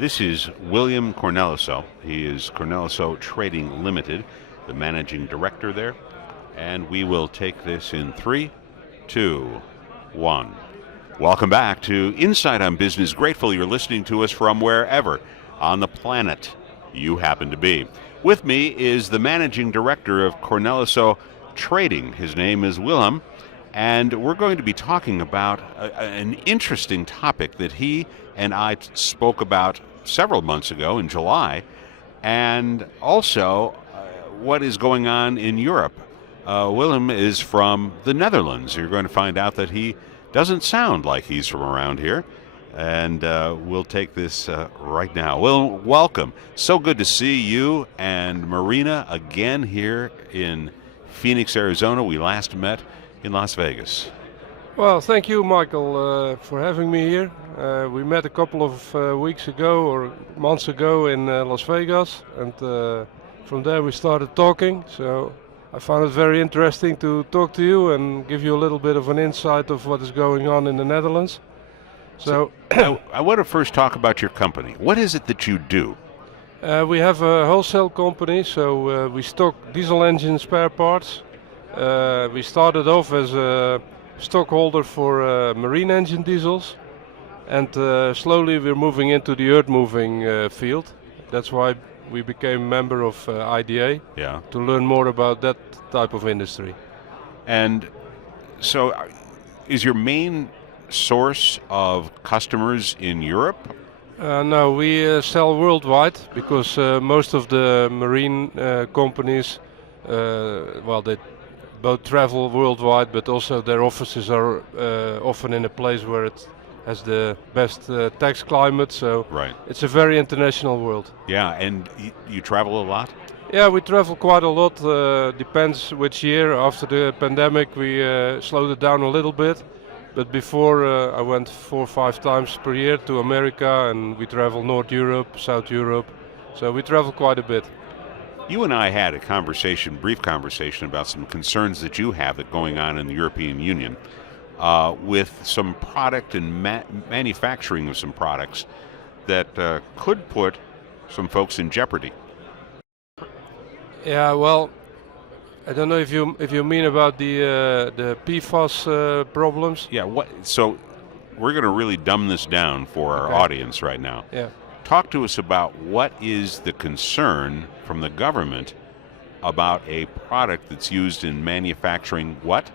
This is Willem Cornelisse. He is Cornelisse Trading Limited, the managing director there. And we will take this in 3, 2, 1. Welcome back to Insight on Business. Grateful you're listening to us from wherever on the planet you happen to be. With me is the managing director of Cornelisse Trading. His name is Willem, and we're going to be talking about an interesting topic that he and I spoke about several months ago in July, and also what is going on in Europe. Willem is from the Netherlands. You're going to find out that he doesn't sound like he's from around here, and we'll take this right now. Well, welcome. So good to see you and Marina again here in Phoenix, Arizona. We last met in Las Vegas. Well, thank you, Michael, for having me here. We met a couple of weeks ago or months ago in Las Vegas, and from there we started talking. So I found it very interesting to talk to you and give you a little bit of an insight of what is going on in the Netherlands. So I want to first talk about your company. What is it that you do? We have a wholesale company, so we stock diesel engine spare parts. We started off as a stockholder for marine engine diesels, and slowly we're moving into the earth moving field. That's why we became a member of IDA, to learn more about that type of industry. And so is your main source of customers in Europe? No, we sell worldwide because most of the marine companies, they both travel worldwide, but also their offices are often in a place where it has the best tax climate, so it's a very international world. Yeah, and you travel a lot? Yeah, we travel quite a lot. Depends which year. After the pandemic we slowed it down a little bit, but before I went 4 or 5 times per year to America, and we travel North Europe, South Europe, so we travel quite a bit. You and I had a brief conversation about some concerns that you have that going on in the European Union with some product and manufacturing of some products that could put some folks in jeopardy. Yeah, well, I don't know if you mean about the PFAS problems. Yeah. So we're going to really dumb this down for our audience right now. Yeah. Talk to us about what is the concern from the government about a product that's used in manufacturing what?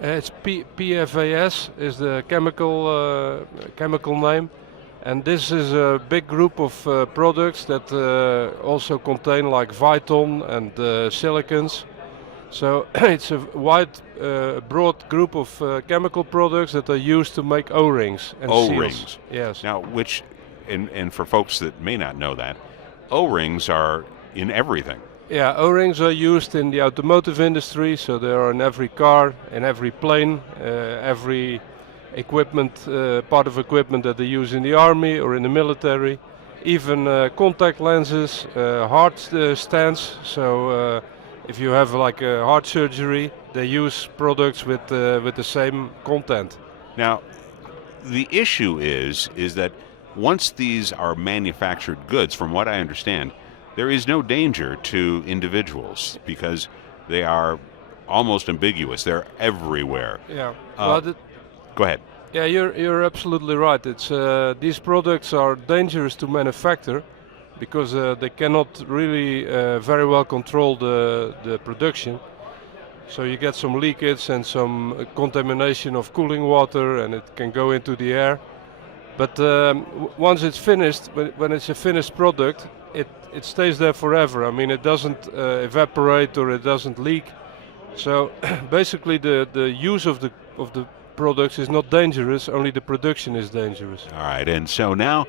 It's PFAS is the chemical name, and this is a big group of products that also contain like Viton and silicons. So it's a wide, broad group of chemical products that are used to make O-rings and O-rings. Seals. Yes. Now, and for folks that may not know that, O-rings are in everything. Yeah, O-rings are used in the automotive industry, so they are in every car, in every plane, every equipment, part of equipment that they use in the army or in the military, even contact lenses, heart stents. So if you have like a heart surgery, they use products with the same content. Now, the issue is that once these are manufactured goods, from what I understand, there is no danger to individuals because they are almost ambiguous. They're everywhere. Yeah. Go ahead. Yeah, you're absolutely right. It's these products are dangerous to manufacture because they cannot really very well control the production. So you get some leakage and some contamination of cooling water, and it can go into the air. But once it's finished, when it's a finished product, it stays there forever. I mean, it doesn't evaporate or it doesn't leak. So basically, the use of the products is not dangerous. Only the production is dangerous. All right, and so now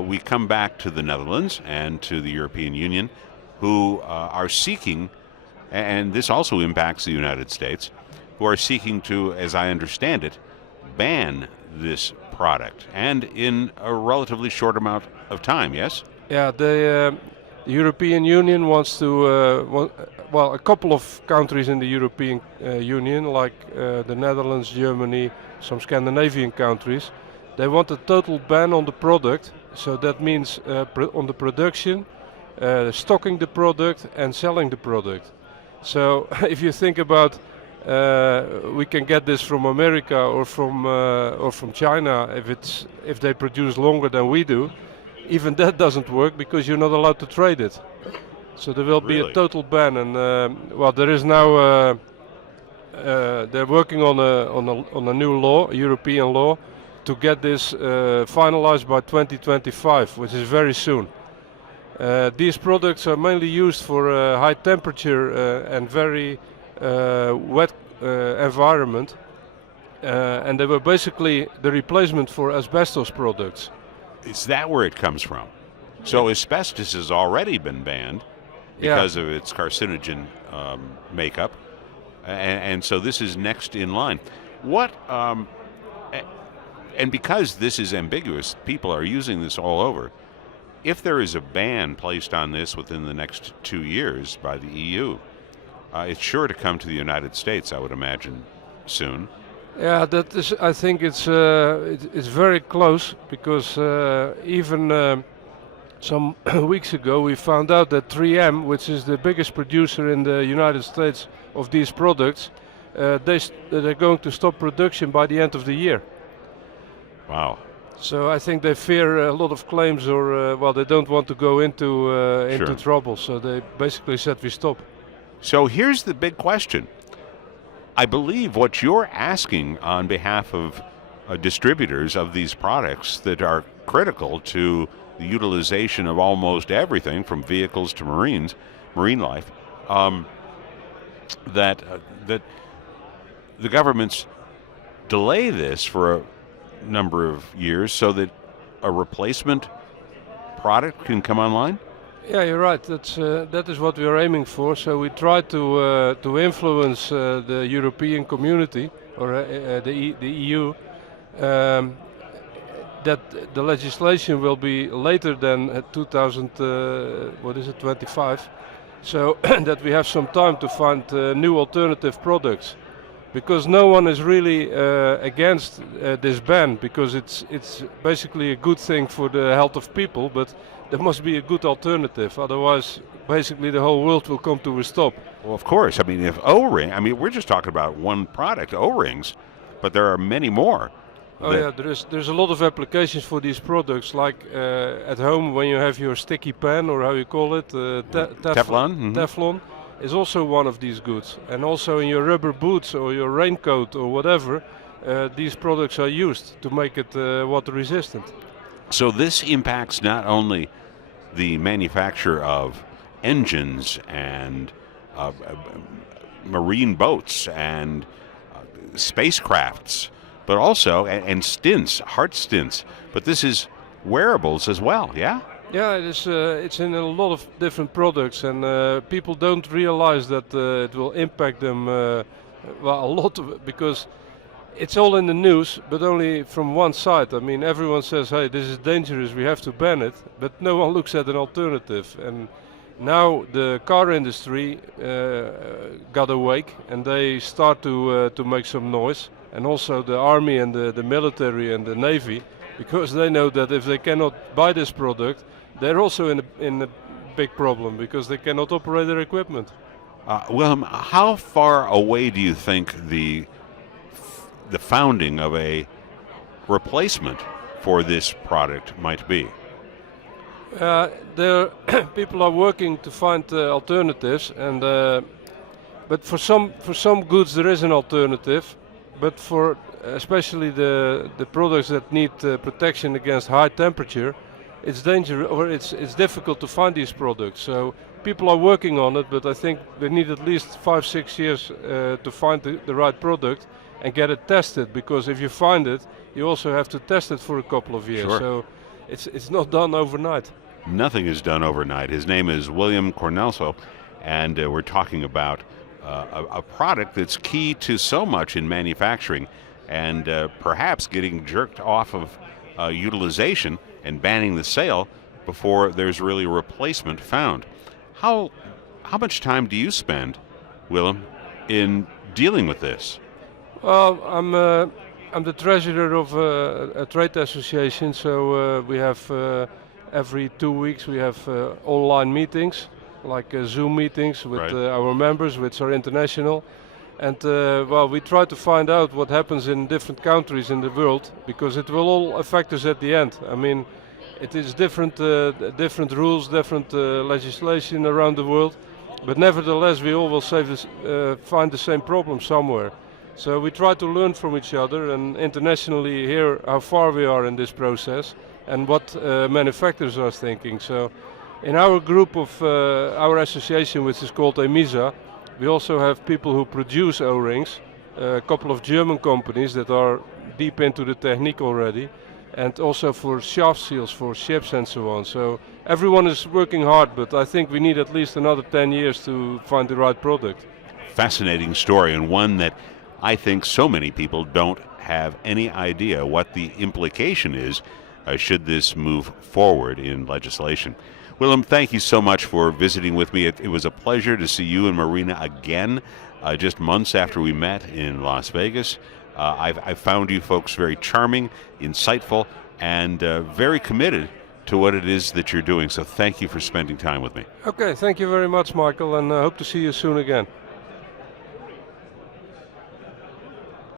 we come back to the Netherlands and to the European Union, who are seeking, and this also impacts the United States, who are seeking to, as I understand it, ban this product, and in a relatively short amount of time, yes? Yeah, the European Union wants to, a couple of countries in the European Union, like the Netherlands, Germany, some Scandinavian countries, they want a total ban on the product So that means on the production, stocking the product and selling the product. So if you think about, we can get this from America or from China if they produce longer than we do. Even that doesn't work because you're not allowed to trade it. So there will be Really? a total ban, and well, there is now they're working on a new law, a European law, to get this finalized by 2025, which is very soon. These products are mainly used for high temperature and very wet environment, and they were basically the replacement for asbestos products. Is that where it comes from? So asbestos has already been banned because of its carcinogen makeup, and so this is next in line. What? And because this is ambiguous, people are using this all over. If there is a ban placed on this within the next 2 years by the EU, it's sure to come to the United States, I would imagine, soon. Yeah, that is. I think it's very close because even some weeks ago we found out that 3M, which is the biggest producer in the United States of these products, they're going to stop production by the end of the year. Wow. So I think they fear a lot of claims, or well, they don't want to go into trouble. So they basically said we stop. So here's the big question. I believe what you're asking on behalf of distributors of these products that are critical to the utilization of almost everything from vehicles to marine life, that the governments delay this for a number of years so that a replacement product can come online? Yeah, you're right. That is what we are aiming for. So we try to influence the European community or the EU that the legislation will be later than 2025, so that we have some time to find new alternative products. Because no one is really against this ban, because it's basically a good thing for the health of people, but there must be a good alternative. Otherwise, basically the whole world will come to a stop. Well, of course. I mean, if O-ring, I mean, we're just talking about one product, O-rings, but there are many more. Oh yeah, there's a lot of applications for these products, like at home when you have your sticky pan, or how you call it, Teflon. Mm-hmm. Teflon is also one of these goods. And also in your rubber boots or your raincoat or whatever, these products are used to make it water resistant. So this impacts not only the manufacture of engines and marine boats and spacecrafts, but also and stents, heart stents. But this is wearables as well, yeah? Yeah, it is. It's in a lot of different products, and people don't realize that it will impact them well, a lot because it's all in the news, but only from one side. I mean, everyone says, "Hey, this is dangerous. We have to ban it," but no one looks at an alternative. And now the car industry got awake, and they start to make some noise, and also the army and the military and the navy, because they know that if they cannot buy this product, they're also in a big problem because they cannot operate their equipment. Willem, how far away do you think the founding of a replacement for this product might be? People are working to find alternatives, and but for some goods there is an alternative, but for especially the products that need protection against high temperature, it's dangerous, or it's difficult to find these products. So people are working on it, but I think they need at least 5-6 years to find the right product and get it tested, because if you find it, you also have to test it for a couple of years. Sure. So it's not done overnight. Nothing is done overnight. His name is Willem Cornelisse, and we're talking about a product that's key to so much in manufacturing, and perhaps getting jerked off of utilization and banning the sale before there's really a replacement found. How much time do you spend, Willem, in dealing with this? Well, I'm the treasurer of a trade association, so we have every 2 weeks we have online meetings, like Zoom meetings with Right. our members, which are international. And well, we try to find out what happens in different countries in the world, because it will all affect us at the end. I mean, it is different rules, different legislation around the world, but nevertheless we all will find the same problem somewhere. So we try to learn from each other and internationally hear how far we are in this process and what manufacturers are thinking. So in our group of our association, which is called EMISA, we also have people who produce O-rings, a couple of German companies that are deep into the technique already, and also for shaft seals for ships and so on. So everyone is working hard, but I think we need at least another 10 years to find the right product. Fascinating story, and one that I think so many people don't have any idea what the implication is should this move forward in legislation. Willem, thank you so much for visiting with me. It was a pleasure to see you and Marina again just months after we met in Las Vegas. I found you folks very charming, insightful, and very committed to what it is that you're doing. So thank you for spending time with me. Okay, thank you very much, Michael, and I hope to see you soon again.